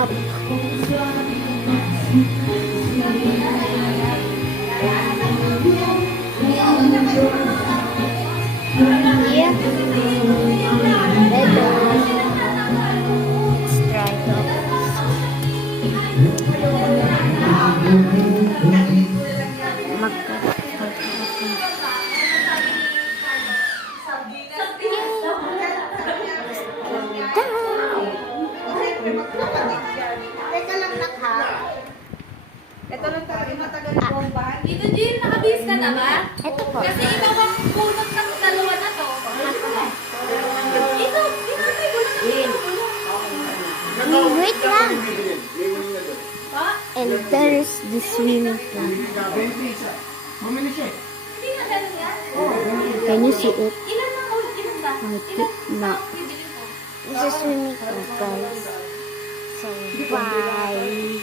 up. Yeah. Let's try Teka lang ha. Ito lang talaga matagal yung bombahan. Dito, Jill, nakabis ka na ba? Ito po. Kasi ikaw ang bunot ng dalawa na to. Ito, pinatay ko na ng Wait lang. Ha? And there's the swimming pool. Bumili siya. Hindi na ganun yan. Can you see it? Ilan na ulit? Ilan ba? No. Bibili ko. This is swimming pool, guys. So, bye.